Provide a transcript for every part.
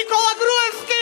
Nikola Gruevski!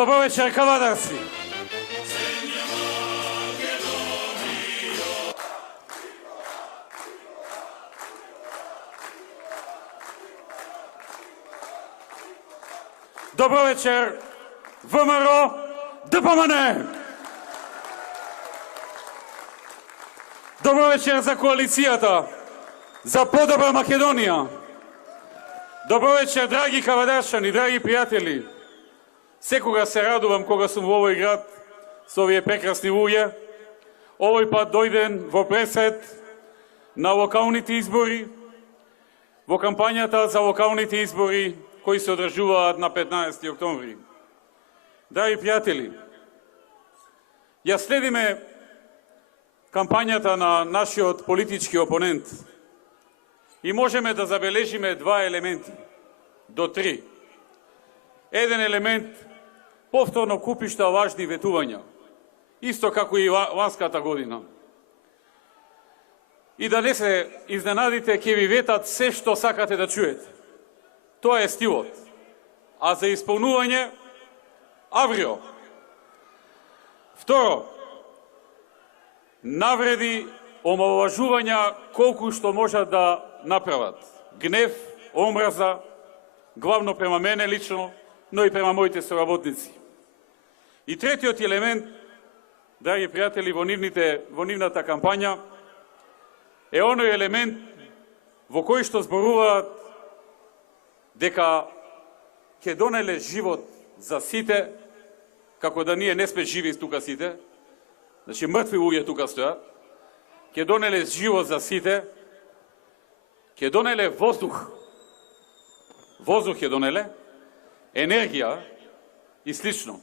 Dobro večer, kavadarci. Dobro večer, ВМРО, ДПМН. Dobro večer za коалицијата, за подобра Македонија. Dobro večer, драги кавадарчани, драги пријатели. Секога се радувам кога сум во овој град со овие прекрасни луѓе. Овој пат дојден во пресед на локалните избори, во кампањата за локалните избори кои се одржуваат на 15 октомври. Драги пријатели, ја следиме кампањата на нашиот политички опонент и можеме да забележиме два елементи, до три. Еден елемент повторно купишта важни ветувања, исто како и ланската година. И да не се изненадите, ќе ви ветат се што сакате да чуете. Тоа е стилот. А за исполнување, аврио. Второ, навреди, омаловажувања колку што можат да направат. Гнев, омраза, главно према мене лично, но и према моите соработници. И третиот елемент, драги пријатели, во нивната кампања, е оној елемент во кој што зборуваат дека ќе донеле живот за сите, како да ние не сме живи тука сите, значи мртви луѓе тука стојат, ќе донеле живот за сите, ќе донеле воздух ќе донеле, енергија и слично.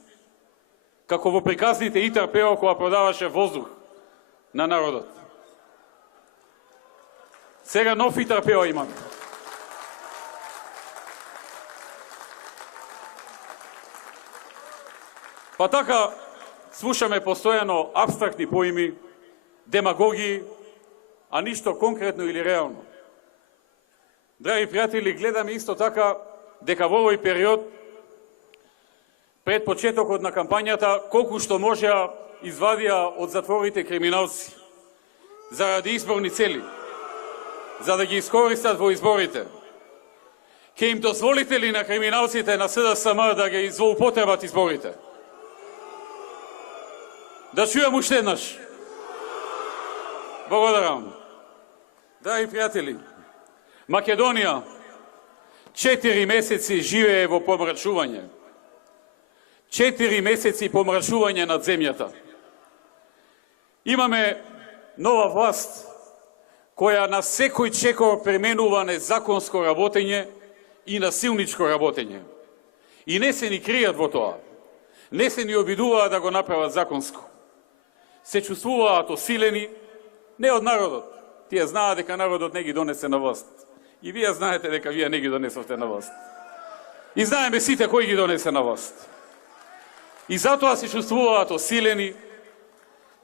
Како во приказните ИТР-ПО која продаваше воздух на народот. Сега нов ИТР-ПО имаме. Па така слушаме постојано апстрактни поими, демагогии, а ништо конкретно или реално. Драги пријатели, гледаме исто така дека во овој период пред почетокот на кампањата колку што можеа извадија од затворите криминалци заради изборни цели, за да ги искористат во изборите. Ке им дозволите ли на криминалците на СДСМ да ги злоупотребат изборите? Да чујам уште еднаш. Благодарам. Драги пријатели, Македонија 4 месеци живее во помрачување. 4 месеци помрачување над земјата. Имаме нова власт која на секој чекор пременува незаконско работење и насилничко работење. И не се ни кријат во тоа. Не се ни обидуваат да го направат законско. Се чувствуваат осилени, не од народот. Тие знаат дека народот не ги донесе на власт. И вие знаете дека вие не ги донесовте на власт. И знаеме сите кој ги донесе на власт. И затоа се чувствуваат осилени,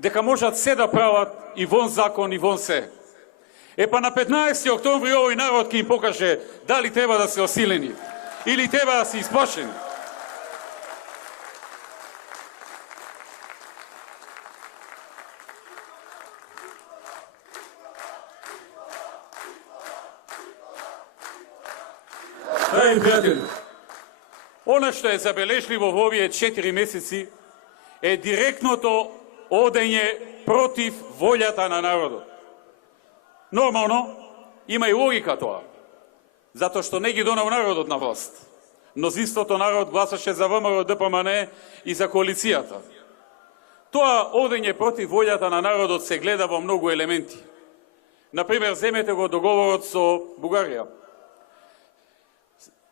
дека можат се да прават и вон закон и вон се. Па на 15 октомври овој народ ќе им покаже дали треба да се осилени или треба да се исплашени. Драги пријатели, она што е забележливо во овие 4 месеци е директното одење против волјата на народот. Нормално, има и логика тоа, затоа што не ги донал народот на власт. Мнозинството народ гласаше за ВМРО, ДПМН и за коалицијата. Тоа одење против волјата на народот се гледа во многу елементи. Например, земете го договорот со Бугарија.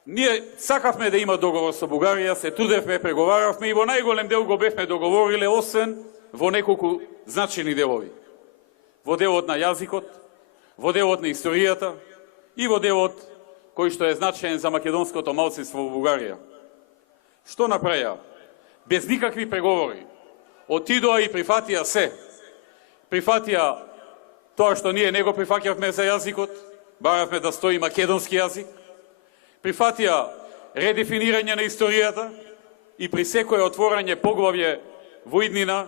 Ние сакавме да има договор со Бугарија, се трудевме, преговаравме и во најголем дел го бевме договориле, освен во неколку значени делови. Во делот на јазикот, во делот на историјата и во делот кој што е значаен за македонското малцинство во Бугарија. Што направија? Без никакви преговори. Отидоа и прифатија се. Прифатија тоа што ние не го прифаќавме за јазикот, баравме да стои македонски јазик. Прифатија редефинирање на историјата и при секое отворање поглавје во иднина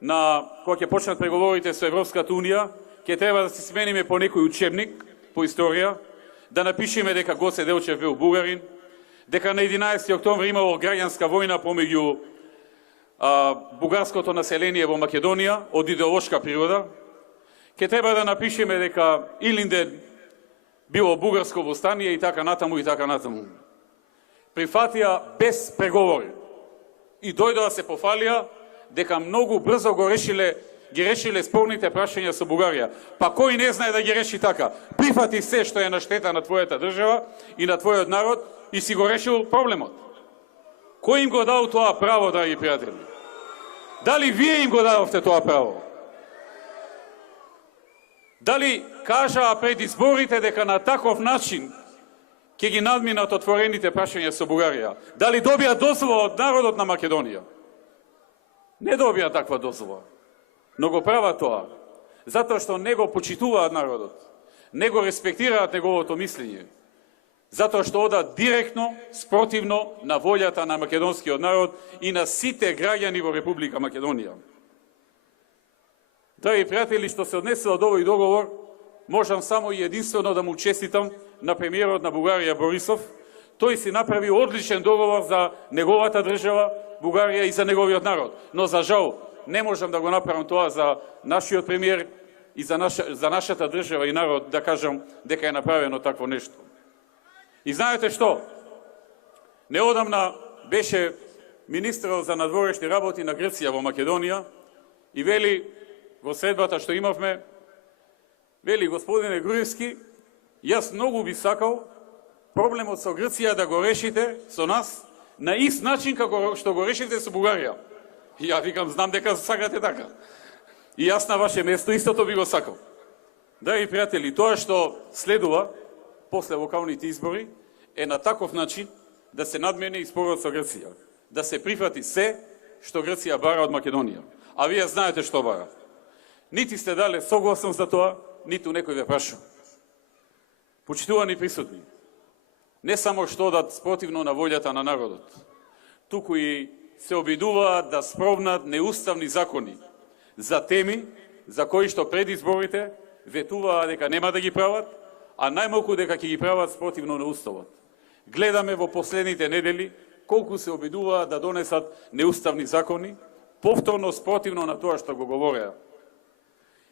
на кога ќе почнат преговорите со Европската унија, ќе треба да се смениме по некој учебник по историја, да напишеме дека Гоце Делчев бил бугарин, дека на 11 октомври имало граѓанска војна помеѓу бугарското население во Македонија од идеолошка природа. Ќе треба да напишеме дека Илинден било бугарско востание и така натаму и така натаму. Прифатија без преговори и дојдоа се пофалија дека многу брзо ги решиле спорните прашања со Бугарија. Па кој не знае да ги реши така? Прифати се што е на штета на твојата држава и на твојот народ и си го решил проблемот. Кој им го дал тоа право, драги пријатели? Дали вие им го дадовте тоа право? Дали кажаа пред изборите дека на таков начин ќе ги надминат отворените прашања со Бугарија? Дали добија дозвола од народот на Македонија? Не добија таква дозвола, но го прават тоа, затоа што не го почитуваат народот, не го респектираат неговото мислење, затоа што одат директно спротивно на волјата на македонскиот народ и на сите граѓани во Република Македонија. Драги пријатели, што се однесува до овој договор, можам само и единствено да му честитам на премиерот на Бугарија Борисов. Тој си направи одличен договор за неговата држава, Бугарија и за неговиот народ. Но за жал, не можам да го направам тоа за нашиот премиер и за нашата држава и народ, да кажам дека е направено такво нешто. И знаете што? Неодамна беше министерот за надворешни работи на Грција во Македонија и вели во средбата што имавме, вели: господине Груевски, јас многу би сакал проблемот со Грција да го решите со нас на ист начин како што го решите со Бугарија. И ја викам, знам дека сакате така. И јас на ваше место истото би го сакал. Драги пријатели, тоа што следува после локалните избори е на таков начин да се надмене и спорот со Грција, да се прифати се што Грција бара од Македонија. А вие знаете што бара. Нити сте дале согласен за тоа, ниту некој ве праша. Почитувани присутни, не само што одат спротивно на волјата на народот, туку и се обидуваат да спровнат неуставни закони за теми за кои што пред изборите ветуваа дека нема да ги прават, а најмалку дека ќе ги прават спротивно на уставот. Гледаме во последните недели колку се обидуваат да донесат неуставни закони, повторно спротивно на тоа што го говореа.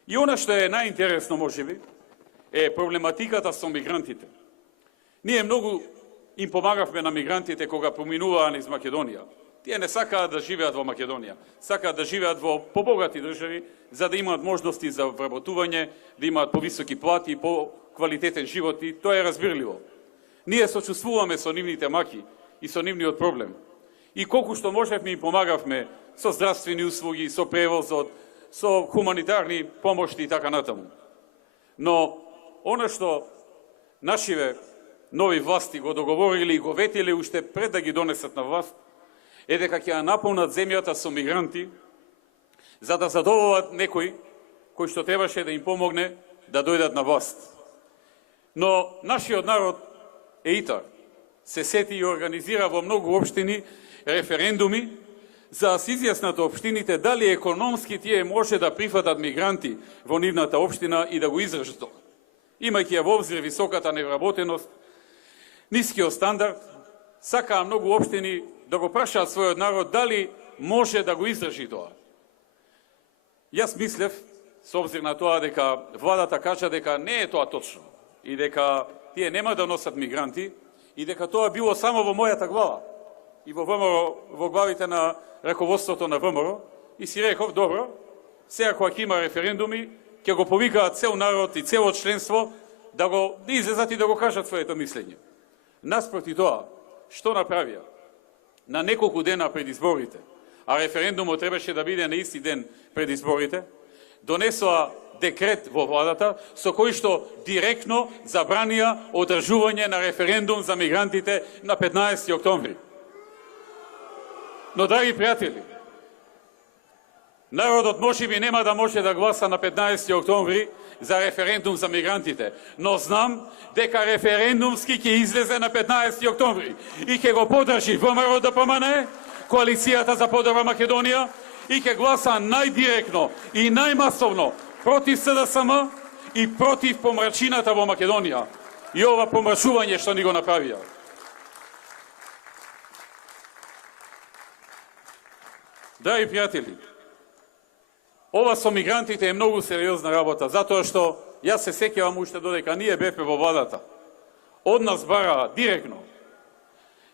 И она што е најинтересно, можеби, е проблематиката со мигрантите. Ние многу им помагавме на мигрантите кога поминуваа низ Македонија. Тие не сакаат да живеат во Македонија, сакаат да живеат во побогати држави, за да имаат можности за вработување, да имаат повисоки плати и по-квалитетен живот, и тоа е разбирливо. Ние сочувствуваме со нивните маки и со нивниот проблем. И колку што можевме им помагавме со здравствени услуги, со превозот, со хуманитарни помошти и така натаму. Но она што нашиве нови власти го договорили и го ветиле уште пред да ги донесат на власт, е дека ќе ја наполнат земјата со мигранти, за да задоволат некој кој што требаше да им помогне да дојдат на власт. Но нашиот народ е итар, се сети и организира во многу општини референдуми за да се изјаснат општините дали економски тие може да прифатат мигранти во нивната општина и да го издржат тоа. Имајќи ја во обзир високата невработеност, нискиот стандард, сакаа многу општини да го прашаат својот народ дали може да го издржи тоа. Јас мислев, со обзир на тоа дека владата кажа дека не е тоа точно и дека тие нема да носат мигранти и дека тоа било само во мојата глава и во ВМРО, во главите на раководството на ВМРО, и си реков, добро, сега кога ќе има референдуми, ќе го повикаат цел народ и цело членство да излезат и да го кажат своето мислење. Наспроти тоа, што направија? На неколку дена пред изборите, а референдумот требаше да биде на исти ден пред изборите, донесоа декрет во владата со кој што директно забранија одржување на референдум за мигрантите на 15 октомври. Но, драги пријатели, народот можеби нема да може да гласа на 15 октомври за референдум за мигрантите, но знам дека референдумски ќе излезе на 15 октомври и ќе го подржи ВМРО ДПМН, Коалицијата за подобра Македонија, и ќе гласа најдиректно и најмасовно против СДСМ и против помрачината во Македонија и ова помрачување што ни го направија. Драги пријатели, ова со мигрантите е многу сериозна работа, затоа што јас се сеќавам уште додека ние бевме во владата. Од нас бараа директно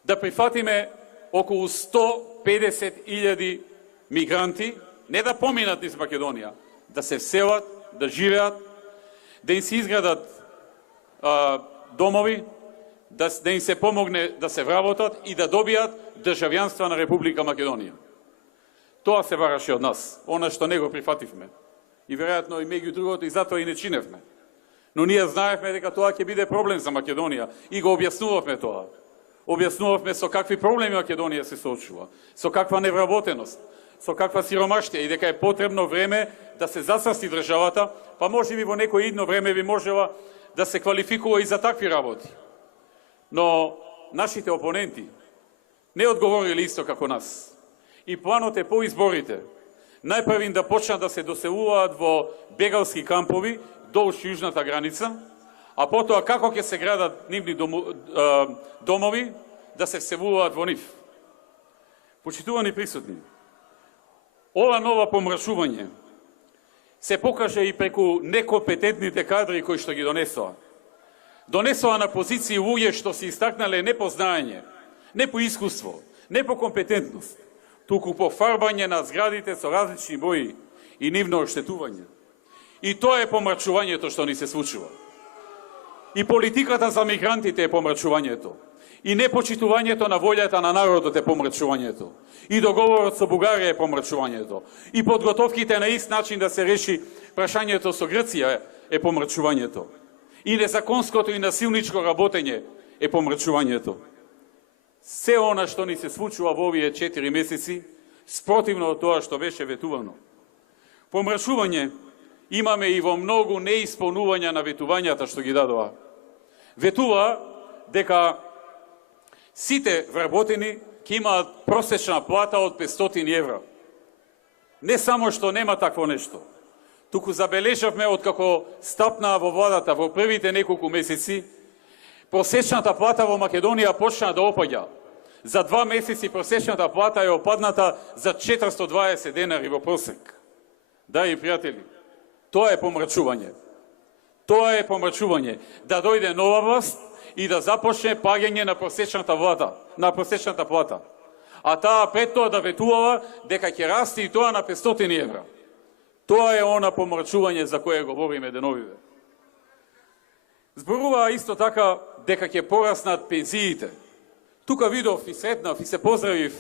да прифатиме околу 150.000 мигранти, не да поминат низ Македонија, да се вселат, да живеат, да им се изградат домови, да им се помогне да се вработат и да добијат државјанство на Република Македонија. Тоа се бараше од нас, она што не го прифативме. И веројатно и меѓу другото и затоа и не чиневме. Но ние знаевме дека тоа ќе биде проблем за Македонија и го објаснувавме тоа. Објаснувавме со какви проблеми Македонија се соочува, со каква невработеност, со каква сиромаштија и дека е потребно време да се засрасти државата, па можеби во некој идно време би можела да се квалификува и за такви работи. Но нашите опоненти не одговориле исто како нас. И планот е по изборите најпрвин да почнат да се доселуваат во бегалски кампови долж јужната граница, а потоа како ќе се градат нивни домови, да се вселуваат во нив. Почитувани присутни, ова нова помрачување се покаже и преку некомпетентните кадри кои што ги донесоа. Донесоа на позиции луѓе што се истакнале не по знаење, не по искуство, не по компетентност, туку по фарбање на зградите со различни бои и нивно оштетување. И тоа е помрачувањето што ни се случува. И политиката за мигрантите е помрачувањето. И непочитувањето на волјата на народот е помрачувањето. И договорот со Бугарија е помрачувањето. И подготовките на ист начин да се реши прашањето со Грција е помрачувањето. И незаконското и насилничко работење е помрачувањето. Се она што ни се случува во овие 4 месеци, спротивно од тоа што беше ветувано. Помрачување имаме и во многу неисполнувања на ветувањата што ги дадоа. Ветува дека сите вработени ќе имаат просечна плата од 500 евра. Не само што нема такво нешто, туку забележавме откако стапнаа во владата во првите неколку месеци, просечната плата во Македонија почна да опаѓа. За 2 месеци просечната плата е опадната за 420 денари во просек. Драги пријатели, тоа е помрачување. Тоа е помрачување. Да дојде нова власт и да започне паѓање на просечната плата. А таа пред тоа да ветувала дека ќе расте и тоа на 500 евра. Тоа е она помрачување за кое говориме деновиве. Зборуваа исто така дека ќе пораснат пензиите. Тука видов и сретнав и се поздравив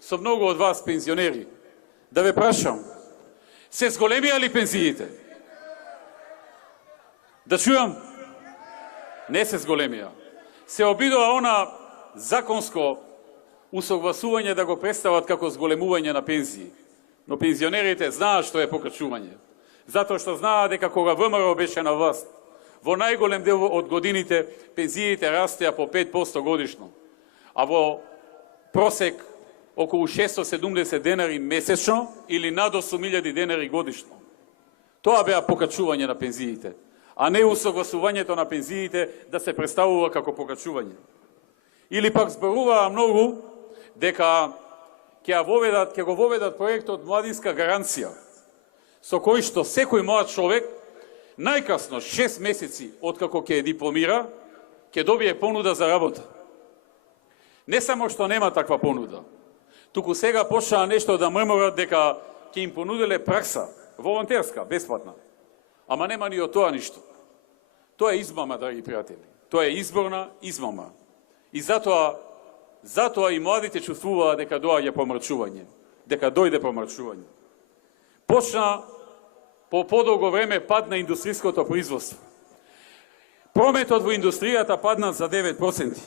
со многу од вас пензионери. Да ве прашам, се зголемија ли пензиите? Да чујам? Не се зголемија. Се обидува она законско усогласување да го представат како зголемување на пензии. Но пензионерите знаат што е покачување. Затоа што знаат дека кога ВМРО беше на власт, во најголем дел од годините пензиите растеа по 5% годишно, а во просек околу 670 денари месечно или над 8.000 денари годишно. Тоа беа покачување на пензиите. а не усогласувањето на пензиите да се представува како покачување. Или пак зборуваа многу дека ќе го воведат проектот Младинска гаранција, со кој што секој млад човек најкасно 6 месеци откако ќе дипломира, ќе добие понуда за работа. Не само што нема таква понуда, туку сега почнаа нешто да мрморат дека ќе им понудиле пракса, волонтерска, бесплатна. Ама нема ни од тоа ништо. Тоа е измама, драги пријатели. Тоа е изборна измама. И затоа и младите чувствуваа дека доаѓа помрачување, дека дојде помрачување. Почна по подолго време пад на индустријското производство. Прометот во индустријата падна за 9%.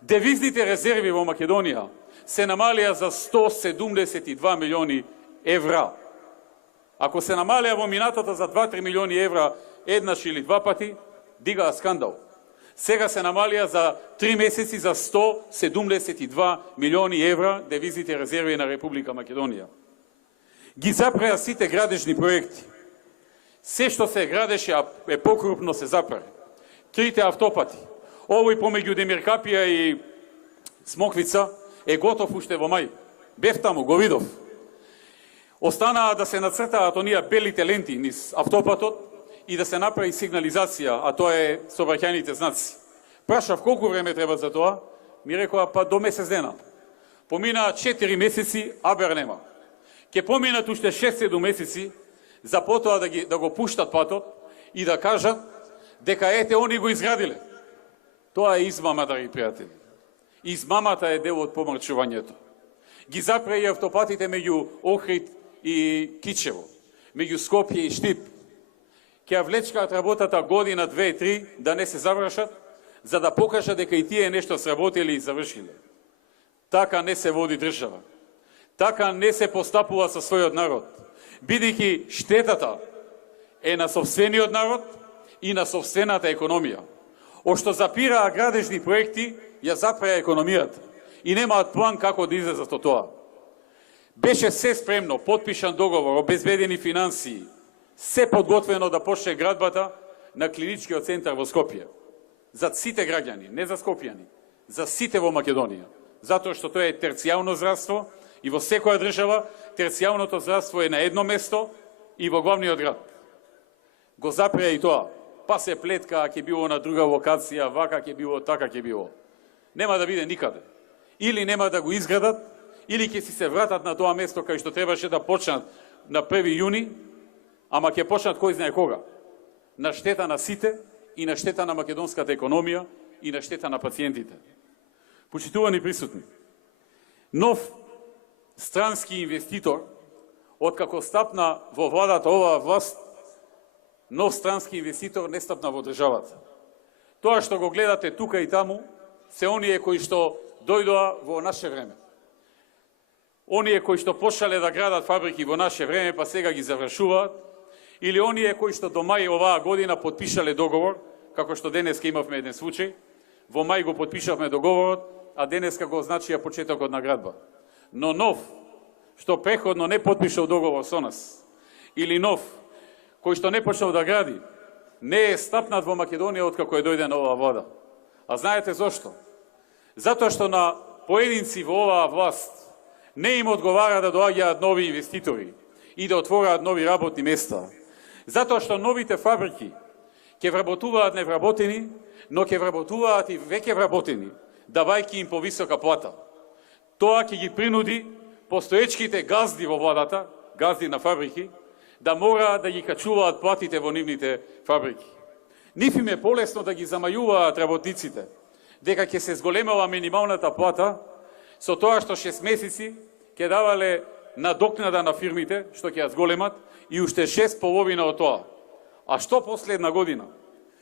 Девизните резерви во Македонија се намалија за 172 милиони евра. Ако се намалија во минатата за 2-3 милиони евра еднаш или два пати, дигаа скандал. Сега се намалија за 3 месеци за 172 милиони евра девизните резерви на Република Македонија. Ги запреа сите градежни проекти. Се што се градеше е покрупно се запре. 3 автопати. Овој помеѓу Демиркапија и Смоквица е готов уште во мај. Бев таму, го видов. Останаа да се нацртаат оние белите ленти низ автопатот и да се направи сигнализација, а тоа е сообраќајните знаци. Прашав колку време треба за тоа, ми рекоа па до месец дена. Поминаа 4 месеци, абер нема. Ке поминат уште 6-7 месеци за потоа да го пуштат патот и да кажат дека ете они го изградиле. Тоа е измама, драги пријатели. Измамата е дел од помрачувањето. Ги запреа автопатите меѓу Охрид и Кичево, меѓу Скопје и Штип. Ке ја влечкаат работата година, 2-3, да не се завршат, за да покажат дека и тие нешто сработили и завршиле. Така не се води држава. Така не се постапува со својот народ, бидејќи штетата е на сопствениот народ и на сопствената економија. Ошто запираа градежни проекти, ја запреа економијата и немаат план како да излезат од тоа. Беше се спремно, потпишан договор, обезбедени финансии, се подготвено да почне градбата на клиничкиот центар во Скопје. За сите граѓани, не за скопјани, за сите во Македонија. Затоа што тоа е терцијално здравство и во секоја држава терцијалното здравство е на едно место и во главниот град. Го запреа и тоа. Па се плетка, ќе било на друга локација, вака ќе било, така ќе било. Нема да биде никаде. Или нема да го изградат, или ќе си се вратат на тоа место кај што требаше да почнат на 1 јуни, ама ќе почнат кој знае кога. На штета на сите и на штета на македонската економија и на штета на пациентите. Почитувани присутни, нов странски инвеститор, откако стапна во владата оваа власт, нов странски инвеститор не стапна во државата. Тоа што го гледате тука и таму, се оние кои што дојдоа во наше време. Оние кои што почнале да градат фабрики во наше време, па сега ги завршуваат, или оние кои што до мај оваа година подпишале договор, како што денеска имавме еден случај, во мај го подпишавме договорот, а денеска го означија почетокот на градба. Но нов, што преходно не подпишал договор со нас, или нов, кој што не почнал да гради, не е стапнат во Македонија откако е дојде на оваа влада. А знаете зошто? Затоа што на поединци во оваа власт не им одговара да доаѓаат нови инвеститори и да отвораат нови работни места. Затоа што новите фабрики ќе вработуваат невработени, но ќе вработуваат и веќе вработени, давајќи им повисока плата. Тоа ќе ги принуди постоечките газди во владата, газди на фабрики, да мораат да ги качуваат платите во нивните фабрики. Нив им е полесно да ги замајуваат работниците, дека ќе се зголемала минималната плата, со тоа што 6 месеци ќе давале надокнада на фирмите, што ќе ја зголемат, и уште 6,5 од тоа. А што после една година?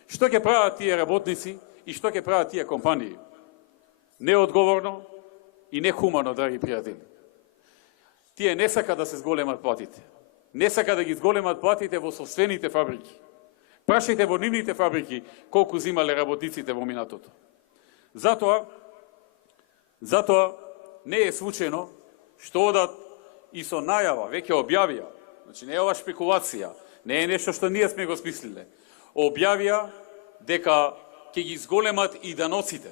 Што ќе прават тие работници и што ќе прават тие компании? Неодговорно и нехумано, драги пријатели. Тие не сака да се зголемат платите. Не сака да ги зголемат платите во собствените фабрики. Прашајте во нивните фабрики колку зимале работниците во минатото. Затоа не е случајно што одат и со најава, веќе објавија. Значи не е ова шпекулација, не е нешто што ние сме го смислиле. објавија дека ќе ги зголемат и даноците.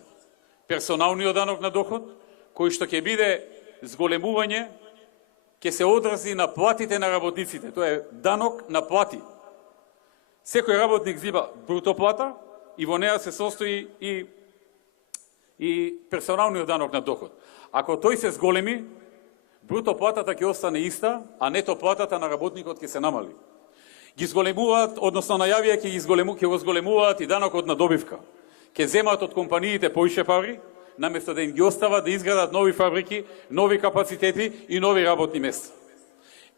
Персоналниот данок на доход, кој што ќе биде зголемување, ќе се одрази на платите на работниците. Тоа е данок на плати. Секој работник зима бруто плата и во неа се состои и персоналниот данок на доход. Ако тој се зголеми, бруто платата ќе остане иста, а нето платата на работникот ќе се намали. Ги зголемуваат, односно најавија ќе го зголемуваат и данокот на добивка. Ќе земат од компаниите поише пари, наместо да им ги остават да изградат нови фабрики, нови капацитети и нови работни места.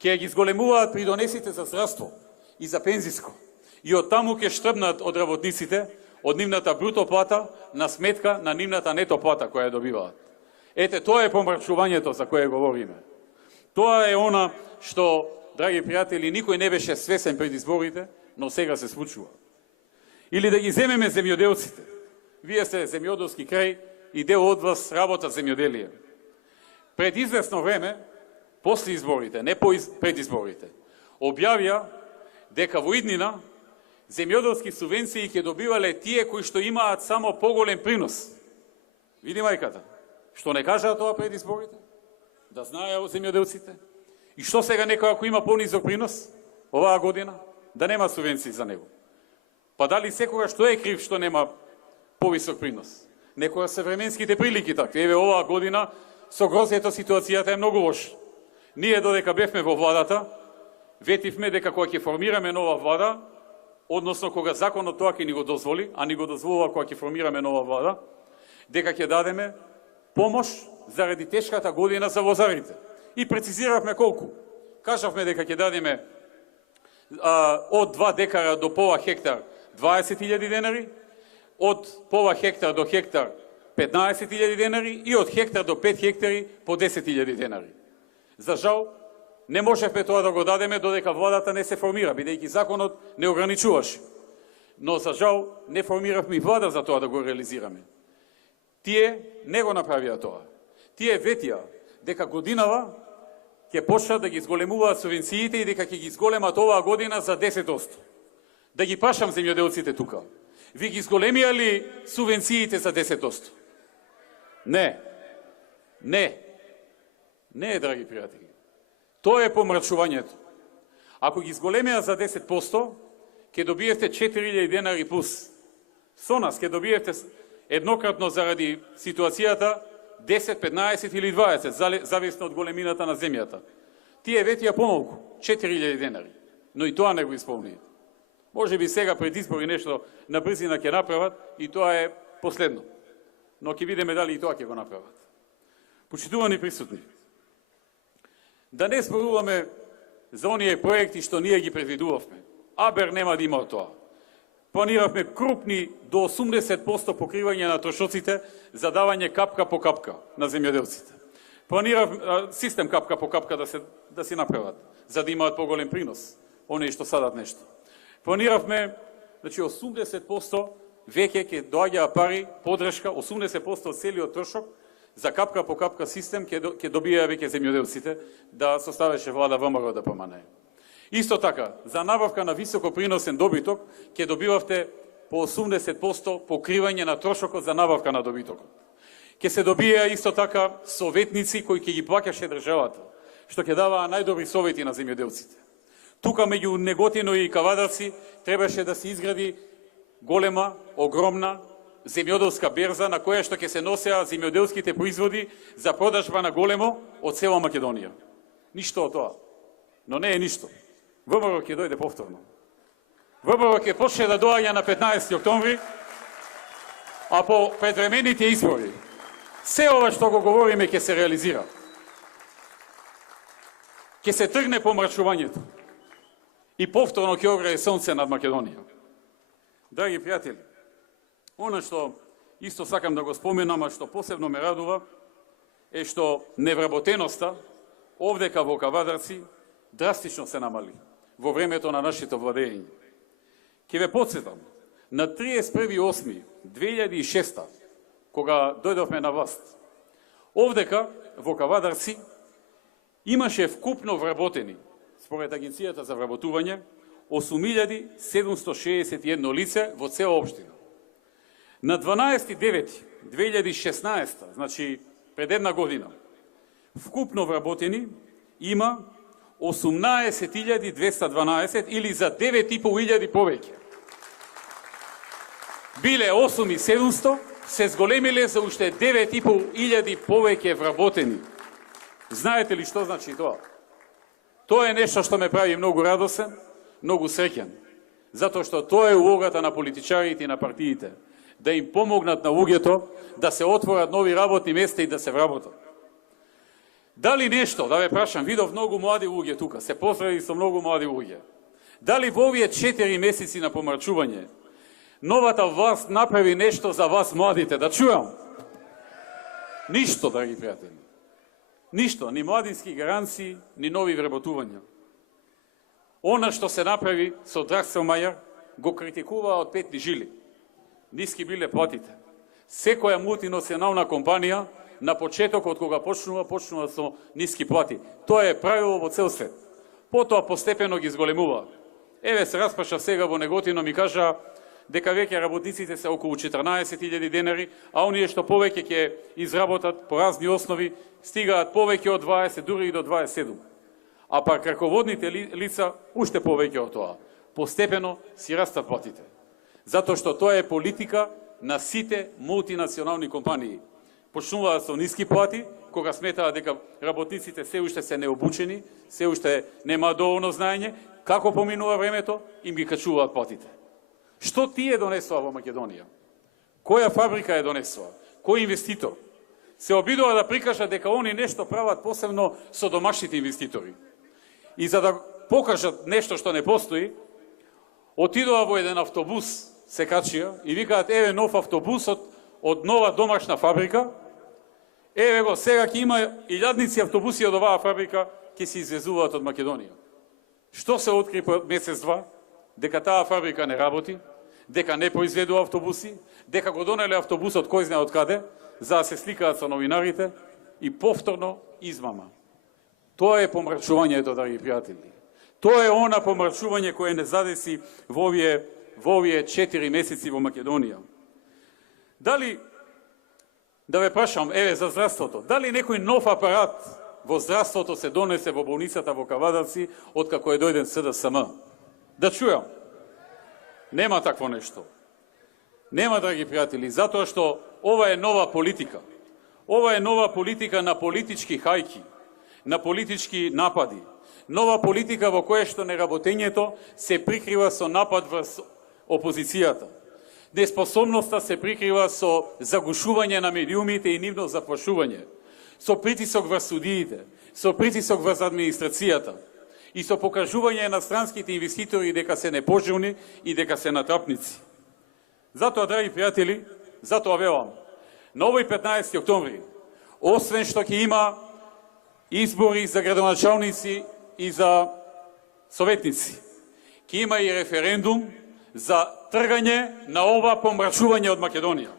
Ќе ги зголемуваат придонесите за здравство и за пензиско. И од таму ќе штрбнат од работниците, од нивната бруто плата на сметка на нивната нето плата која ја добиваат. Ете, тоа е помрачувањето за кое говориме. Тоа е она што, драги пријатели, никој не беше свесен пред изборите, но сега се случува. Или да ги земеме земјоделците. Вие сте земјоделски крај и дел од вас работа земјоделие. Пред известно време, после изборите, не пред изборите, објавија дека во иднина земјоделски субвенции ќе добивале тие кои што имаат само поголем принос. Види мајката, што не кажаа тоа пред изборите? Да знаеа земјоделците? И што сега некој ако има понизок принос оваа година, да нема субвенции за него? Па дали секогаш што е крив што нема повисок принос? Некоја се временските прилики такви. Еве оваа година со грозето ситуацијата е многу лоша. Ние додека бевме во владата, ветивме дека кога ќе формираме нова влада, односно кога законот тоа ќе ни го дозволи, а ни го дозволува кога ќе формираме нова влада, дека ќе дадеме помош заради тешката година за возарите. И прецизиравме колку. Кажавме дека ќе дадеме од 2 декара до пола хектар 20.000 денари, од пола хектар до хектар 15.000 денари и од хектар до 5 хектари по 10.000 денари. За жал, не можевме тоа да го дадеме додека владата не се формира, бидејќи законот не ограничуваше. Но за жал не формиравме и влада за тоа да го реализираме. Тие не го направија тоа. Тие ветија дека годинава ќе почнат да ги зголемуваат субвенциите и дека ќе ги зголемат оваа година за 10%. Да ги прашам земјоделците тука. Ви ги зголемија ли субвенциите за 10%? Не. Не. Не, драги пријатели. Тоа е помрачувањето. Ако ги зголемија за 10%, ќе добиевте 4.000 денари плюс. Со нас ќе добиевте еднократно заради ситуацијата 10, 15 или 20, зависно од големината на земјата. Тие ветија помалку, 4.000 денари. Но и тоа не го исполнија. Може би сега пред избори нешто на брзина ќе направат и тоа е последно. Но ќе видиме дали и тоа ќе го направат. Почитувани присутни, да не зборуваме за оние проекти што ние ги предвидувавме. Абер нема да има тоа. Планиравме крупни до 80% покривање на трошоците за давање капка по капка на земјоделците. Планирав систем капка по капка да си направат, за да имаат поголем принос, оние што садат нешто. Планиравме, значи 80% веќе ќе доаѓаа пари, подршка, 80% од целиот трошок за капка по капка систем ќе добија веќе земјоделците да составеше влада ВМРО да помане. Исто така, за набавка на високо приносен добиток ќе добивавте по 80% покривање на трошокот за набавка на добитокот. Ќе се добија исто така советници кои ќе ги плаќаше државата, што ќе даваа најдобри совети на земјоделците. Тука меѓу Неготино и Кавадарци требаше да се изгради голема, огромна земјоделска берза на која што ќе се носеа земјоделските производи за продажба на големо од цела Македонија. Ништо од тоа. Но не е ништо. ВМРО ќе дојде повторно. ВМРО ќе почне да доаѓа на 15 октомври, а по предвремените избори се ова што го говориме ќе се реализира. Ќе се тргне помрачувањето и повторно ќе огрее сонце над Македонија. Драги пријатели, она што исто сакам да го споменам, а што посебно ме радува, е што невработеноста овдека во Кавадарци драстично се намали во времето на нашето владење. Ќе ве потсетам, на 31.8.2006, кога дојдовме на власт, овдека во Кавадарци имаше вкупно вработени, според Агенцијата за вработување, 8.761 лице во цела општина. На 12.9.2016, значи пред една година, вкупно вработени има 18.212 или за 9.500 повеќе. Биле 8.700, се зголемиле за уште 9.500 повеќе вработени. Знаете ли што значи тоа? Тоа е нешто што ме прави многу радосен, многу среќен. Затоа што тоа е улогата на политичарите и на партиите. Да им помогнат на луѓето да се отворат нови работни места и да се вработат. Дали нешто, да ве прашам, видов многу млади луѓе тука, се поздрави со многу млади луѓе. Дали во овие 4 месеци на помрачување новата власт направи нешто за вас младите? Да чујам. Ништо, драги пријатели. Ништо, ни младински гаранции, ни нови вработувања. Она што се направи со Дракселмајер го критикуваа од петни жили. Ниски биле платите. Секоја мултинационална компанија на почетокот кога почнува со ниски плати. Тоа е правило во цел свет. Потоа постепено ги зголемува. Еве се распрашав сега во Неготино, ми кажа дека веќе работниците се околу 14.000 денари, а оние што повеќе ќе изработат по разни основи стигаат повеќе од 20, дури и до 27. А пак раководните лица уште повеќе од тоа. Постепено си растат платите. Затоа што тоа е политика на сите мултинационални компании. Почнуваат со ниски плати, кога сметаат дека работниците се уште се необучени, се уште нема доволно знаење, како поминува времето, им ги качуваат платите. Што тие донесува во Македонија? Која фабрика е донесува? Кој инвеститор? Се обидува да прикажат дека они нешто прават посебно со домашните инвеститори. И за да покажат нешто што не постои, отидоа во еден автобус, се качија и викаат еве нов автобусот од нова домашна фабрика, еве го сега ќе има илјадници автобуси од оваа фабрика ќе се извезуваат од Македонија. Што се откри по месец-два? Дека таа фабрика не работи, дека не произведува автобуси, дека го донеле автобусот кој знае од каде, за да се сликаат со новинарите и повторно измама. Тоа е помрачувањето, драги пријатели. Тоа е она помрачување кое не задеси во овие 4 месеци во Македонија. Дали, да ве прашам, еве за здравството, дали некој нов апарат во здравството се донесе во болницата во Кавадарци откако е дојден СДСМ? Да чујам. Нема такво нешто. Нема, драги пријатели, затоа што ова е нова политика. Ова е нова политика на политички хајки, на политички напади. Нова политика во која што неработењето се прикрива со напад врз опозицијата. Неспособноста се прикрива со загушување на медиумите и нивно заплашување, со притисок врз судиите, со притисок врз администрацијата и со покажување на странските инвеститори дека се непожелни и дека се натрапници. Затоа, драги пријатели, затоа велам, на овој 15 октомври, освен што ќе има избори за градоначалници и за советници, ќе има и референдум за тргање на ова помрачување од Македонија.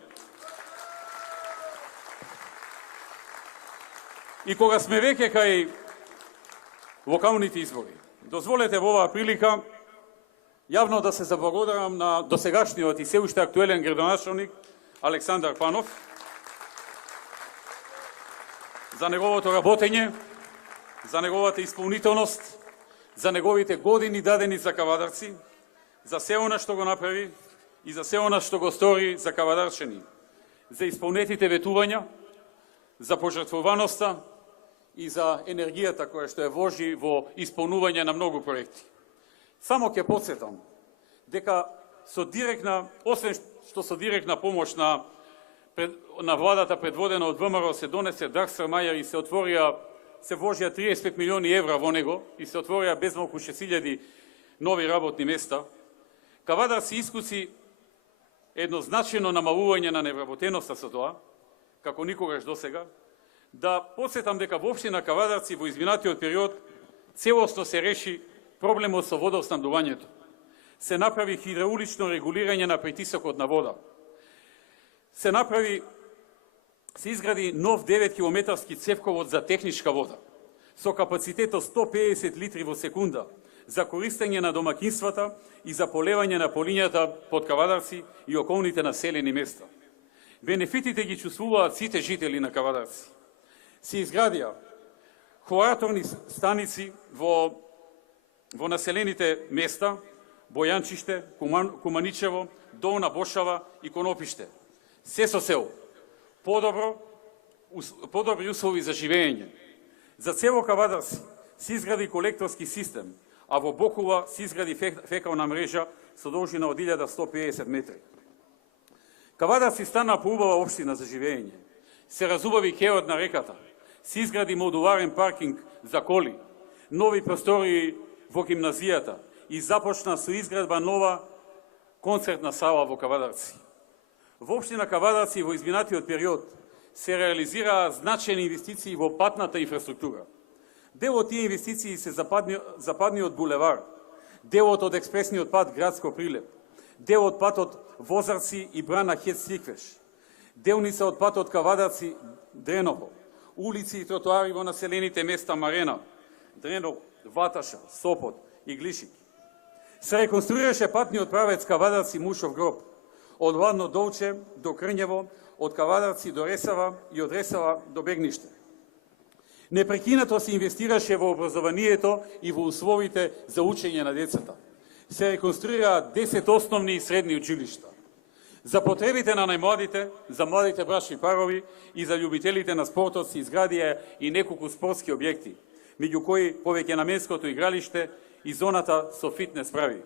И кога сме веќе кај локалните избори, дозволете во оваа прилика јавно да се заблагодарам на досегашниот и се уште актуелен градоначалник Александар Панов за неговото работење, за неговата исполнителност, за неговите години дадени за Кавадарци, за се она што го направи и за се она што го стори за кавадарчани, за исполнетите ветувања, за пожртвуваноста и за енергијата која што ја вложи во исполнување на многу проекти. Само ќе потсетам дека со директна, освен што со директна помош на владата предводена од ВМРО се донесе Дракселмајер и се вложија 35 милиони евра во него и се отворија безмалку 6.000 нови работни места, Кавадарци искуси еднозначно намалување на невработеноста со тоа, како никогаш досега. Да потсетам дека во општина Кавадарци во изминатиот период целосно се реши проблемот со водоснабдувањето. Се направи хидраулично регулирање на притисокот на вода. Се изгради нов 9 километарски цевковод за техничка вода со капацитет од 150 литри во секунда за користење на домакинствата и за полевање на полињата под Кавадарци и околните населени места. Бенефитите ги чувствуваат сите жители на Кавадарци. Се изградија хлораторни станици во населените места Бојанчиште, Куманичево, Долна Бошава и Конопиште. Се со цел подобри услови за живење. За цело Кавадарци се изгради колекторски систем, а во Бокува се изгради фекална мрежа со должина од 1150 метри. Кавадарци стана поубава општина за живење. Се разубави кеот на реката, се изгради модуларен паркинг за коли, нови простори во гимназијата и започна со изградба нова концертна сала во Кавадарци. Во општина Кавадарци во изминатиот период се реализираа значајни инвестиции во патната инфраструктура. Дел од тие инвестиции се западниот булевар, делот од експресниот пат Градско Прилеп, дел од патот Возарци и Брана Хец-Сиквеш, делница од патот Кавадарци Дреново, улици и тротоари во населените места Марена, Дреново, Ваташа, Сопот и Глишик. Се реконструираше патниот правец Кавадарци Мушов гроб, од Ладно Долче до Крњево, од Кавадарци до Ресава и од Ресава до Бегниште. Непрекинато се инвестираше во образованието и во условите за учење на децата. Се реконструираат 10 основни и средни училишта. За потребите на најмладите, за младите брачни парови и за љубителите на спортот се изградија и неколку спортски објекти, меѓу кои повеќе наменското игралиште и зоната со фитнес прави.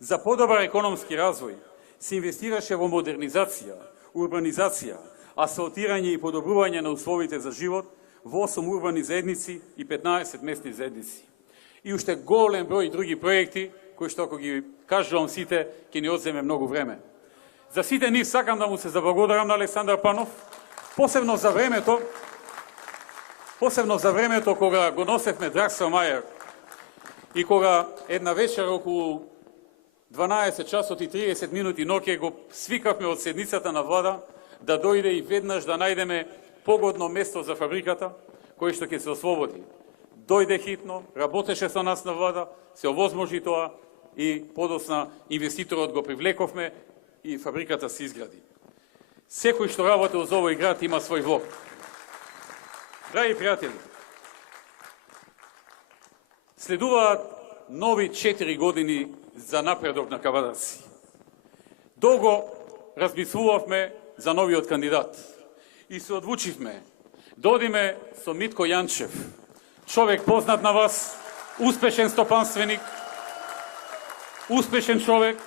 За подобар економски развој се инвестираше во модернизација, урбанизација, асфалтирање и подобрување на условите за живот во 8 урбани заедници и 15 местни заедници. И уште голем број други проекти, кои што ако ги кажувам сите, ќе ни одземе многу време. За сите нив сакам да му се заблагодарам на Александар Панов, посебно за времето кога го носевме Драксел Мајер и кога една вечер околу 12 часот и 30 минути ноќе го свикавме од седницата на влада да дојде и веднаш да најдеме погодно место за фабриката, кој што ќе се ослободи. Дојде хитно, работеше со нас на влада, се овозможи тоа и подосна инвеститорот го привлековме и фабриката се изгради. Секој што работи во овој град има свој влог. Драги пријатели, следуваат нови 4 години за напредок на Кавадарци. Долго размислувавме за новиот кандидат и се одлучивме да одиме со Митко Јанчев, човек познат на вас, успешен стопанственик, успешен човек,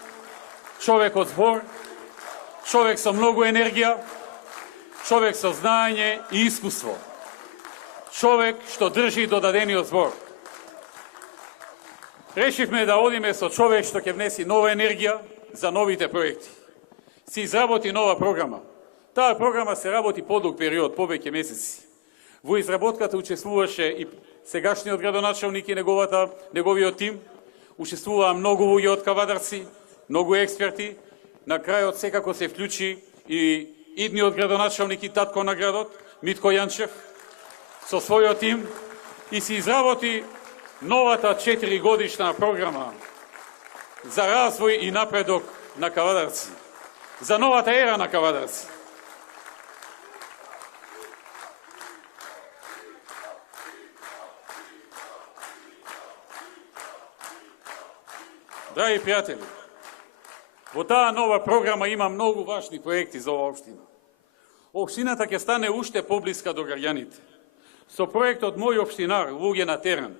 човек од збор, човек со многу енергија, човек со знаење и искуство, човек што држи до дадениот збор. Решивме да одиме со човек што ќе внеси нова енергија за новите проекти. Се изработи нова програма. Таа програма се работи подолг период, повеќе месеци. Во изработката учествуваше и сегашниот градоначалник и неговиот тим, учествуваа многу луѓе од Кавадарци, многу експерти. На крајот секако се вклучи и идниот градоначалник и татко на градот, Митко Јанчев, со својот тим и се изработи новата 4-годишна програма за развој и напредок на Кавадарци, за новата ера на Кавадарци. Драги пријатели, во таа нова програма има многу важни проекти за оваа општина. Општината ќе стане уште поблиска до граѓаните. Со проектот Мој општинар, луѓе на терен,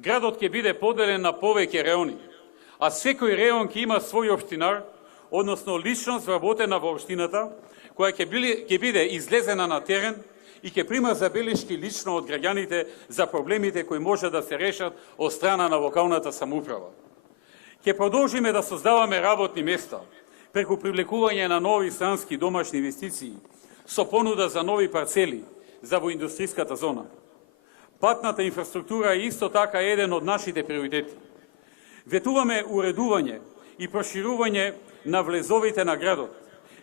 градот ќе биде поделен на повеќе реони, а секој реон ќе има свој општинар, односно личност вработена во општината, која ќе биде излезена на терен и ќе прима забелешки лично од граѓаните за проблемите кои може да се решат од страна на локалната самоуправа. Ќе продолжиме да создаваме работни места преку привлекување на нови странски домашни инвестиции со понуда за нови парцели за воиндустриската зона. Патната инфраструктура е исто така еден од нашите приоритети. Ветуваме уредување и проширување на влезовите на градот,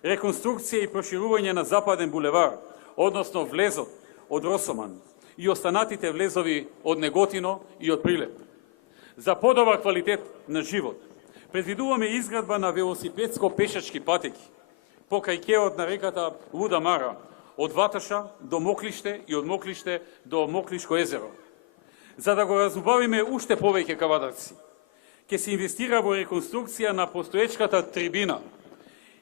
реконструкција и проширување на Западен булевар, односно влезот од Росоман и останатите влезови од Неготино и од Прилеп. За подобар квалитет на живот, предвидуваме изградба на велосипедско-пешачки патеки покрај кеот на реката Луда Мара, од Ваташа до Моклиште и од Моклиште до Моклишко езеро. За да го разубавиме уште повеќе кавадарци, ќе се инвестира во реконструкција на постоечката трибина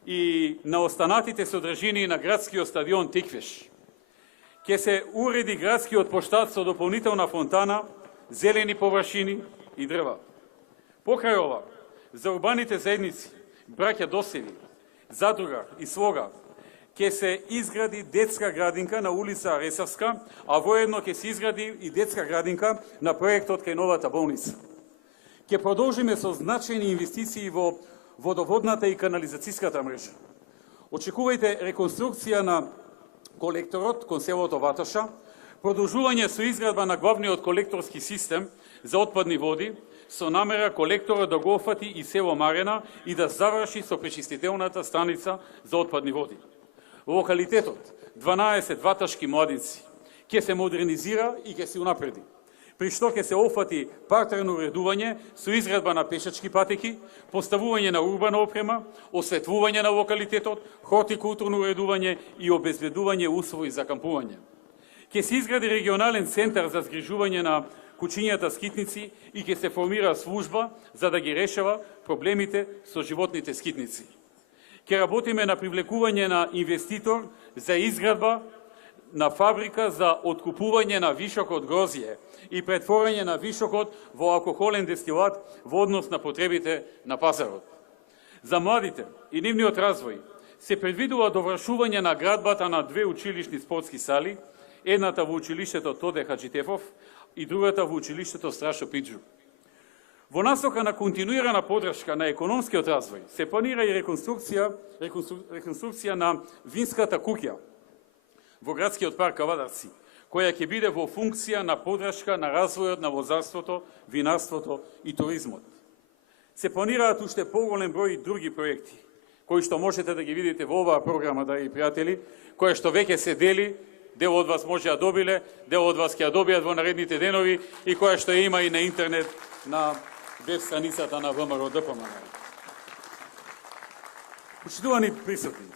и на останатите содржини на градскиот стадион Тиквеш. Ќе се уреди градскиот поштад со дополнителна фонтана, зелени површини и дрва. Покрај ова, за урбаните заедници, браќа Досеви, Задруга и Слога, ќе се изгради детска градинка на улица Ресавска, а воедно ќе се изгради и детска градинка на проектот кај новата болница. Ќе продолжиме со значајни инвестиции во водоводната и канализацијската мрежа. Очекувајте реконструкција на колекторот кон селото Ваташа, продолжување со изградба на главниот колекторски систем за отпадни води, со намера колекторот да го офати и село Марена и да заврши со пречистителната станица за отпадни води. Локалитетот 12 ваташки младинци ќе се модернизира и ќе се унапреди, при што ќе се офати партерно уредување со изградба на пешачки патеки, поставување на урбана опрема, осветлување на локалитетот, хортикултурно уредување и обезбедување услови за кампување. Ќе се изгради регионален центар за згрижување на кучињата скитници и ќе се формира служба за да ги решава проблемите со животните скитници. Ќе работиме на привлекување на инвеститор за изградба на фабрика за откупување на вишокот грозје и претворање на вишокот во алкохолен дестилат во однос на потребите на пазарот. За младите и нивниот развој се предвидува довршување на градбата на две училишни спортски сали, едната во училиштето Тоде Хаджитефов и другата во училиштето Страшо Пиджу. Во насока на континуирана подршка на економскиот развој се планира и реконструкција на винската куќа во градскиот парк Кавадарци, која ќе биде во функција на подршка на развојот на лозарството, винарството и туризмот. Се планираат уште поголем број други проекти, кои што можете да ги видите во оваа програма, драги пријатели, која што веќе се дели, дел од вас може да добиле, дел од вас ќе ја добијат во наредните денови и која што има и на интернет на веб страницата на ВМРО ДПМН. Почитувани присутни,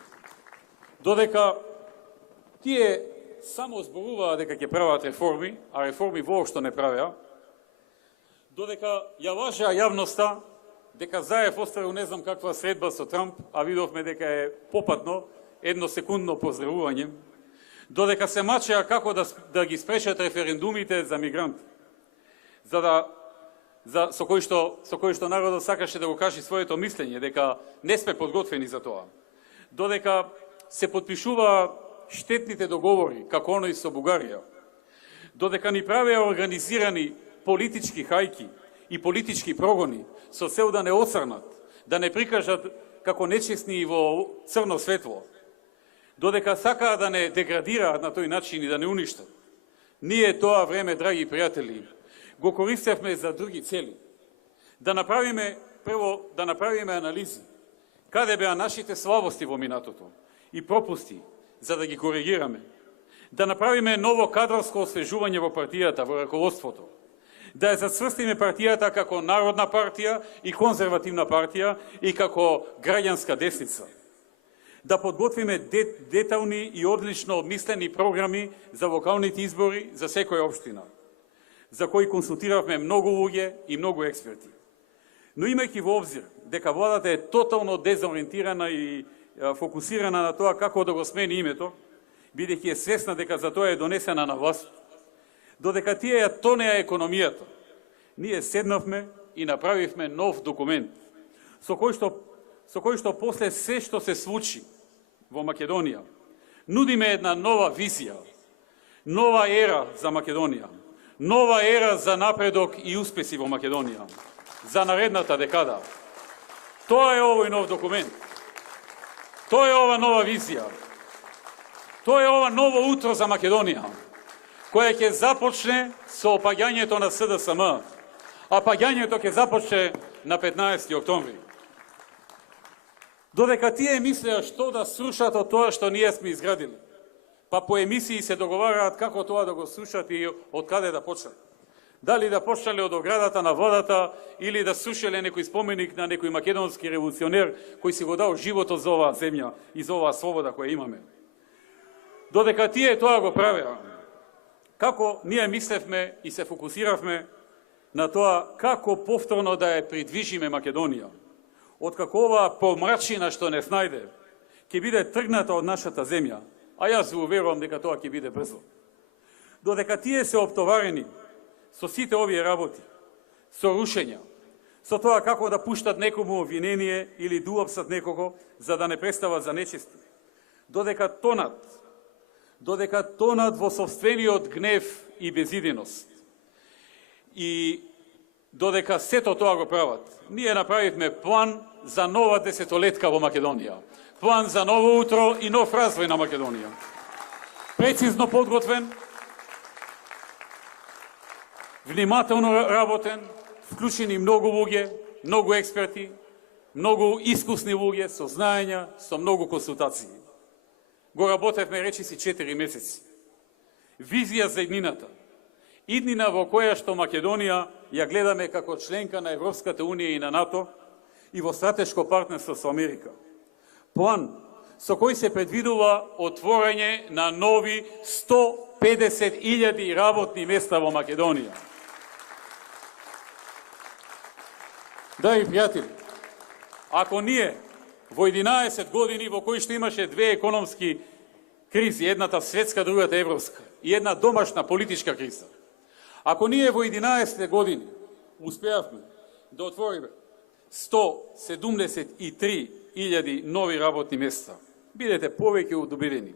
додека тие само зборуваа дека ќе прават реформи, а реформи воопшто не правеа, додека ја лажеа јавноста дека Заев оставил не знам каква средба со Трамп, а видовме дека е попатно едносекундно поздравување, додека се мачеа како да ги спрешат референдумите за мигранти, со кој што народот сакаше да го каже своето мислење, дека не сме подготвени за тоа, додека се подпишуваа штетните договори, како оној со Бугарија, додека ни правеа организирани политички хајки и политички прогони со цел да не оцрнат, да не прикажат како нечесни во црно светло, додека сакаа да не деградираат на тој начин и да не уништат. Ние тоа време, драги пријатели, го користевме за други цели. Да направиме анализи каде беа нашите слабости во минатото и пропусти, за да ги коригираме. Да направиме ново кадровско освежување во партијата, во раководството. Да ја зацврстиме партијата како народна партија и конзервативна партија и како граѓанска десница. Да подготвиме детални и одлично обмислени програми за локалните избори за секоја општина, за кои консултиравме многу луѓе и многу експерти. Но имајќи во обзир дека владата е тотално дезориентирана и фокусирана на тоа како да го смени името, бидејќи е свесна дека за тоа е донесена на власт, додека тие ја тонеа економијата, ние седнавме и направивме нов документ, со кој што после се што се случи во Македонија, нудиме една нова визија, нова ера за Македонија, нова ера за напредок и успеси во Македонија, за наредната декада. Тоа е овој нов документ. Тоа е ова нова визија. Тоа е ова ново утро за Македонија, која ќе започне со опаѓањето на СДСМ, а паѓањето ќе започне на 15 октомври. Додека тие мислеа што да срушат од тоа што ние сме изградили, па по емисии се договараат како тоа да го срушат и од каде да почнат. Дали да почнале од оградата на водата или да сушеле некој споменик на некој македонски револуционер кој си го дал животот за оваа земја и за оваа слобода која имаме. Додека тие тоа го правеа, како ние мислевме и се фокусиравме на тоа како повторно да ја придвижиме Македонија, откако оваа помрачина што не снајде, ќе биде тргната од нашата земја, а јас ви уверувам дека тоа ќе биде брзо. Додека тие се оптоварени со сите овие работи, со рушења, со тоа како да пуштат некому обвинение или да уапсат некого за да не представат за нечисти, додека тонат во собствениот гнев и безиденост. И додека сето тоа го прават, ние направивме план за нова десетолетка во Македонија. План за ново утро и нов развој на Македонија. Прецизно подготвен, внимателно работен, вклучени многу луѓе, многу експерти, многу искусни луѓе со знаења, со многу консултации. Го работевме речиси 4 месеци. Визија за иднината. Иднина во која што Македонија ја гледаме како членка на Европската Унија и на НАТО и во стратешко партнерство со Америка. План со кој се предвидува отворање на нови 150.000 работни места во Македонија. Драги пријатели, ако ние во 11 години во кои што имаше две економски кризи, едната светска, другата европска, и една домашна политичка криза, ако ние во 11 години успеавме да отвориме 173.000 нови работни места, бидете повеќе удобрени,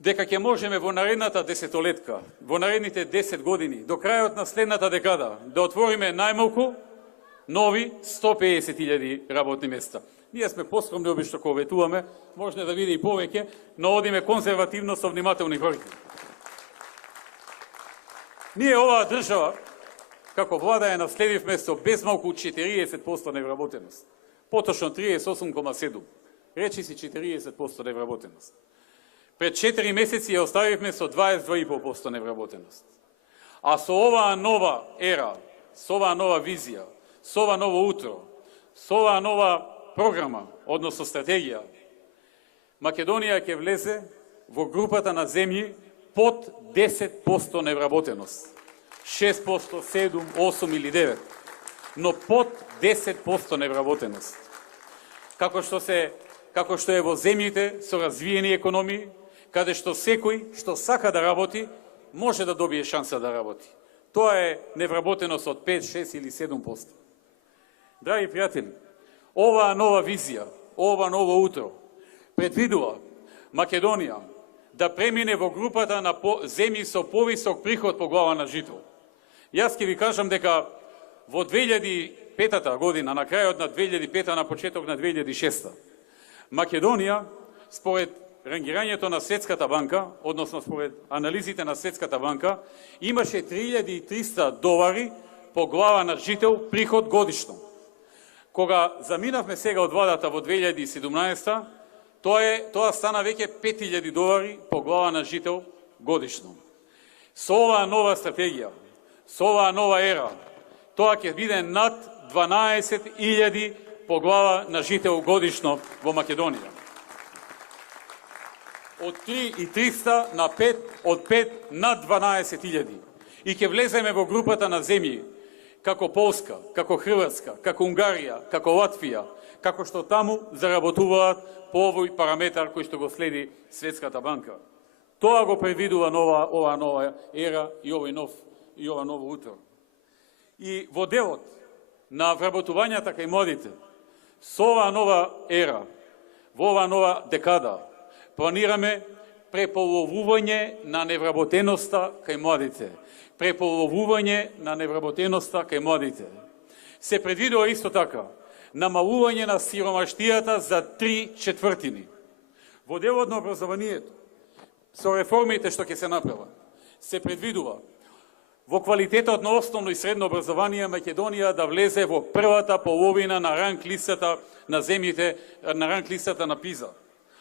дека ќе можеме во наредната десетолетка, во наредните 10 години, до крајот на следната декада, да отвориме најмалку нови 150.000 работни места. Ние сме поскромни обично кога ветуваме, може да види и повеќе, но одиме конзервативно со внимателни бројки. Ние оваа држава, како влада ја наследивме со безмалку 40% невработеност. Поточно 38,7. Речи си 40% невработеност. Пред 4 месеци ја оставивме со 22,5% невработеност. А со оваа нова ера, со оваа нова визија, со ова ново утро, со оваа нова програма, односно стратегија, Македонија ќе влезе во групата на земји под 10% невработеност. 6%, 7%, 8% или 9%. Но под 10% невработеност. Како што е во земјите со развиени економии, каде што секој што сака да работи, може да добие шанса да работи. Тоа е невработеност од 5, 6 или 7%. Драги пријатели, оваа нова визија, ова ново утро, предвидува Македонија да премине во групата на земји со повисок приход по глава на жител. Јас ќе ви кажам дека во 2005 година, на крајот на 2005, на почеток на 2006, Македонија, според рангирањето на Светската банка, односно според анализите на Светската банка, имаше $3.300 по глава на жител приход годишно. Кога заминавме сега од владата во 2017, тоа стана веќе $5.000 по глава на жител годишно. Со оваа нова стратегија, со оваа нова ера, тоа ќе биде над 12.000 по глава на жител годишно во Македонија. Од 3.300 на 5, од 5 над 12.000. И ќе влеземе во групата на земји како Полска, како Хрватска, како Унгарија, како Латвија, како што таму заработуваат по овој параметар кој што го следи Светската банка. Тоа го предвидува ова нова ера и ова ново утро. И во делот на вработувањата кај младите, со оваа нова ера, во оваа нова декада, планираме преполовување на невработеноста кај младите. Преполовување на невработеноста кај младите. Се предвидува исто така намалување на сиромаштијата за 3/4. Во делот на образованието, со реформите што ќе се направат, се предвидува во квалитетот на основно и средно образование Македонија да влезе во првата половина на ранг листата на земјите, на ранг листата на ПИЗа.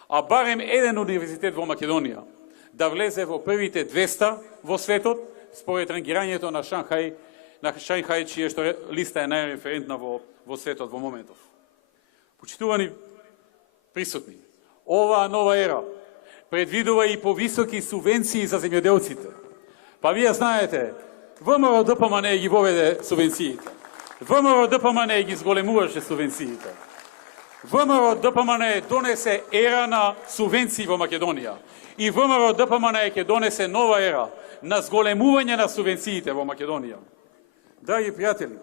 А барем еден универзитет во Македонија да влезе во првите 200 во светот, според рангирањето на Шанхај, чија што листа е најреферентна во светот во моментов. Почитувани присутни, оваа нова ера предвидува и повисоки субвенции за земјоделците. Па вие знаете, ВМРО ДПМН ги воведе субвенциите. ВМРО ДПМН ги зголемуваше субвенциите. ВМРО ДПМН донесе ера на субвенции во Македонија. И ВМРО ДПМН ќе донесе нова ера на зголемување на субвенциите во Македонија. Драги пријатели,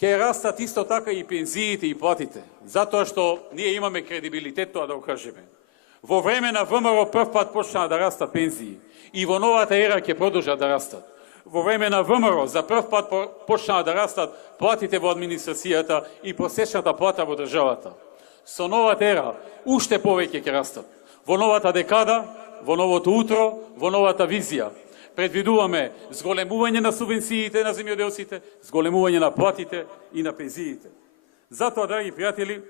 ќе растат исто така и пензиите и платите, затоа што ние имаме кредибилитет тоа да го кажеме. Во време на ВМРО прв пат почнаа да растат пензии и во новата ера ќе продолжат да растат. Во време на ВМРО за прв пат почнаа да растат платите во администрацијата и просечната плата во државата. Со новата ера уште повеќе ќе растат. Во новата декада, во новото утро, во новата визија предвидуваме зголемување на субвенциите на земјоделците, зголемување на платите и на пензиите. Затоа, драги пријатели,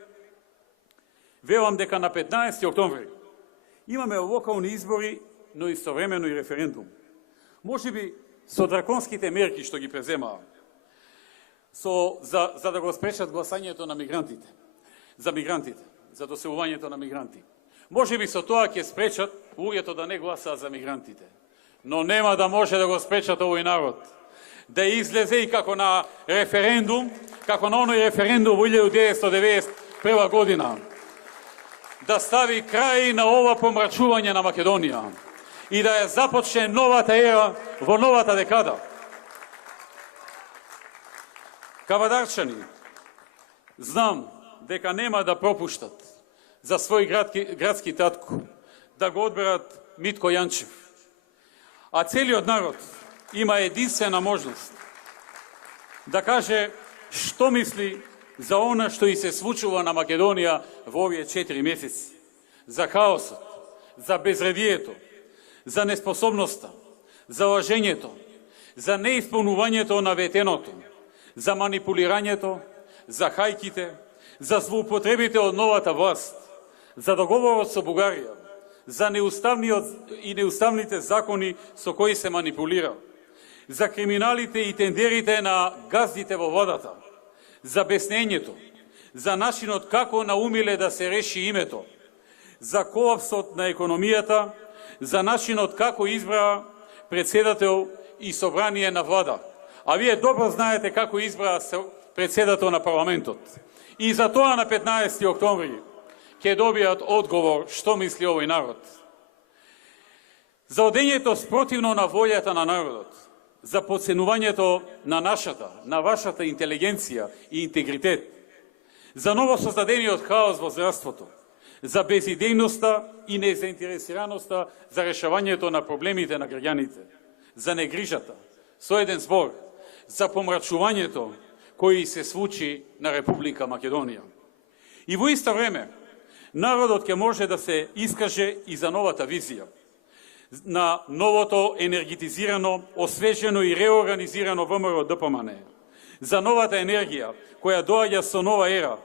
велам дека на 15 октомври имаме локални избори, но истовремено и референдум. Можеби со драконските мерки што ги преземаа, за да го спречат гласањето на мигрантите, за доселувањето на мигранти. Можеби со тоа ќе спречат луѓето да не гласаат за мигрантите, но нема да може да го спречат овој народ да излезе и како на референдум, како на оној референдум во 1991 година, да стави крај на ова помрачување на Македонија и да ја започне новата ера во новата декада. Кавадарчани, знам дека нема да пропуштат за свој градски татко да го одберат Митко Јанчев, а целиот народ има единствена можност да каже што мисли за она што и се случува на Македонија во овие 4 месеци. За хаосот, за безредието, за неспособноста, за лажењето, за неисполнувањето на ветеното, за манипулирањето, за хајките, за злоупотребите од новата власт, за договорот со Бугарија, за неуставните закони со кои се манипулира, за криминалите и тендерите на газдите во владата, за беснењето, за начинот како наумиле да се реши името, за колапсот на економијата, за начинот како избра председател и собрание на влада. А вие добро знаете како избра председател на парламентот. И за тоа на 15 октомври ќе добијат одговор што мисли овој народ. За одењето спротивно на волјата на народот, за подценувањето на на вашата интелигенција и интегритет, за новосоздадениот хаос во здравството, за безидејноста и незаинтересираноста за решавањето на проблемите на граѓаните, за негрижата, со еден збор, за помрачувањето кој се случи на Република Македонија. И во исто време, народот ќе може да се искаже и за новата визија, на новото енергетизирано, освежено и реорганизирано ВМРО ДПМН, за новата енергија која доаѓа со нова ера,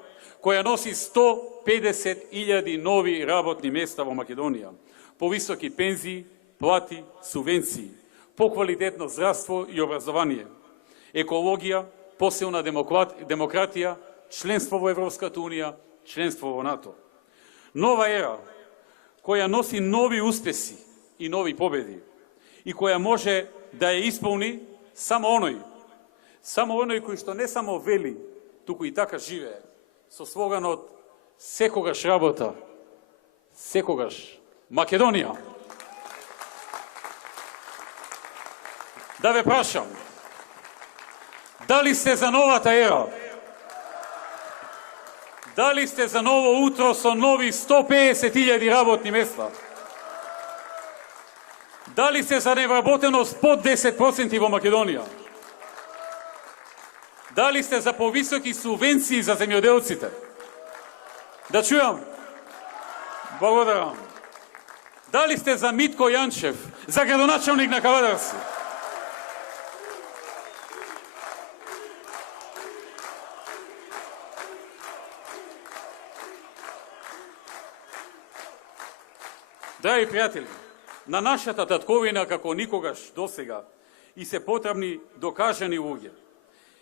која носи 150.000 нови работни места во Македонија, повисоки пензии, плати, субвенции, поквалитетно здравство и образование, екологија, посилна демократија, членство во Европската унија, членство во НАТО. Нова ера која носи нови успеси и нови победи и која може да ја исполни само оној кој што не само вели, туку и така живее, со слоганот секогаш работа, секогаш Македонија. Да ве прашам, дали сте за новата ера? Дали сте за ново утро со нови 150.000 работни места? Дали сте за невработеност под 10% во Македонија? Дали сте за повисоки субвенции за земјоделците? Да чујам. Благодарам. Дали сте за Митко Јанчев, за градоначалник на Кавадарци? Драги пријатели, на нашата татковина како никогаш досега и се потребни докажани луѓе.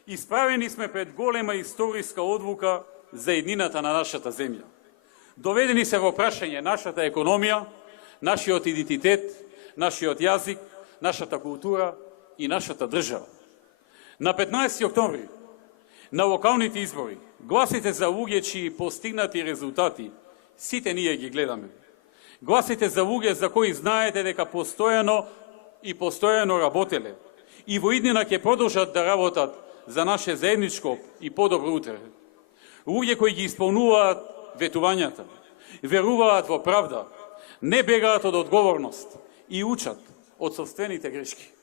Исправени сме пред голема историска одлука за еднината на нашата земја. Доведени се во прашање нашата економија, нашиот идентитет, нашиот јазик, нашата култура и нашата држава. На 15 октомври, на локалните избори, гласите за луѓе чии постигнати резултати сите ние ги гледаме. Гласите за луѓе за кои знаете дека постојано работеле и во иднина ќе продолжат да работат за наше заедничко и подобро утре. Луѓе кои ги исполнуваат ветувањата, веруваат во правда, не бегаат од одговорност и учат од собствените грешки.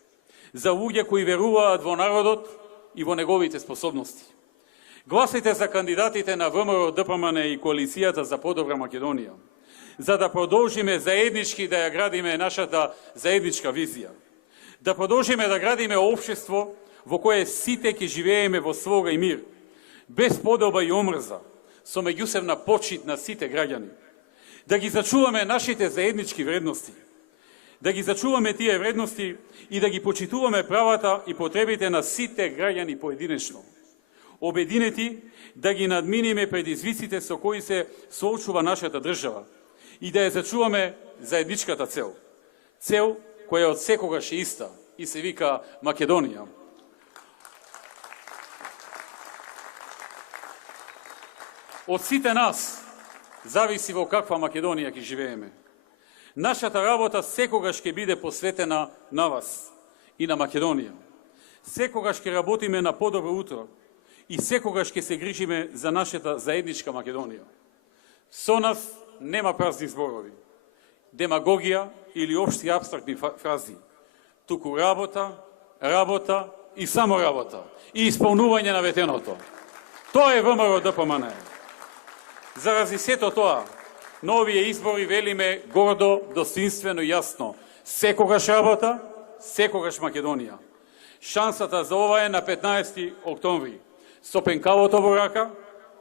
За луѓе кои веруваат во народот и во неговите способности. Гласите за кандидатите на ВМРО, ДПМН и Коалицијата за подобра Македонија, за да продолжиме заеднички да ја градиме нашата заедничка визија. Да продолжиме да градиме општество во кое сите ќе живееме во слога и мир, без поделба и омрза, со меѓусебна почит на сите граѓани. Да ги зачуваме нашите заеднички вредности, да ги зачуваме тие вредности и да ги почитуваме правата и потребите на сите граѓани поединечно. Обединети да ги надминиме предизвиците со кои се соочува нашата држава и да ја зачуваме заедничката цел. Цел која од секогаш е иста и се вика Македонија. Од сите нас зависи во каква Македонија ќе живееме. Нашата работа секогаш ќе биде посветена на вас и на Македонија. Секогаш ќе работиме на подобро утро и секогаш ќе се грижиме за нашата заедничка Македонија. Со нас нема празни зборови, демагогија или општи апстрактни фрази, туку работа, работа и само работа и исполнување на ветеното. Тоа е ВМРО ДПМН. Зарази сето тоа, на овие избори велиме гордо, достоинствено и јасно: секогаш работа, секогаш Македонија. Шансата за ова е на 15 октомври. Со пенкавото во рака,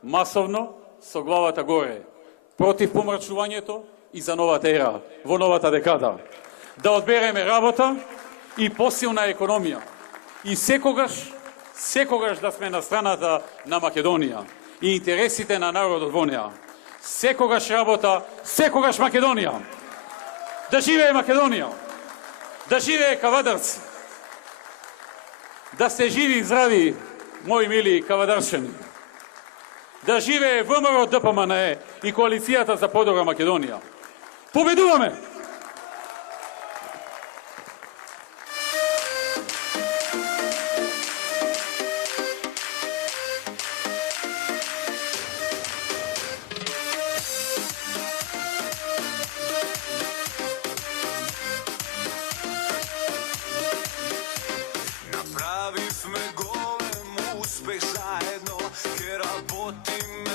масовно, со главата горе, против помрачувањето и за новата ера, во новата декада. Да одбереме работа и посилна економија. И секогаш да сме на страната на Македонија и интересите на народот во неа. Секогаш работа, секогаш Македонија. Да живее Македонија! Да живее кавадарци! Да сте живи и здрави, мои мили кавадарчани! Да живее ВМРО ДПМН и Коалицијата за подобра Македонија! Победуваме!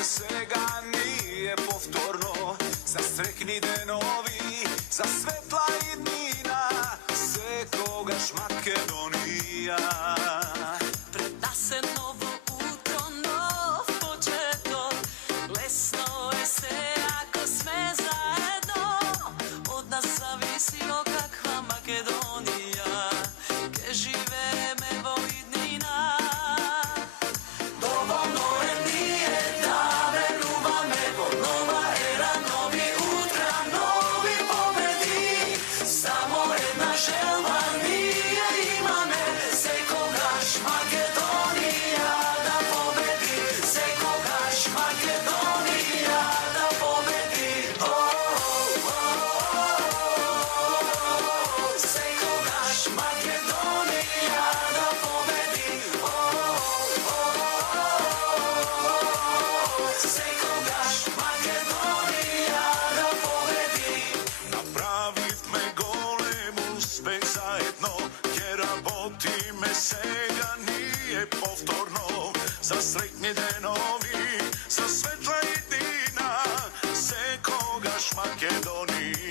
Сега ние повторно за срекни денови, за светла иднина, секогаш Македонија. Пред нас е ново утро, нов почеток, лесно е се ако сме заедно, од нас зависи о каква Македонија ке живееме во иднина. Доволно е ние да веруваме во нова ера, нови утра, нови победи. Само една желба ние имаме, секогаш Македонија да победи, секогаш Македонија да победи. Секогаш Македонија да победи. Секогаш Македонија да победи. Направивме голем успех заедно, ќе работиме сега ние повторно за срекни денови, за светла иднина, секогаш Македонија.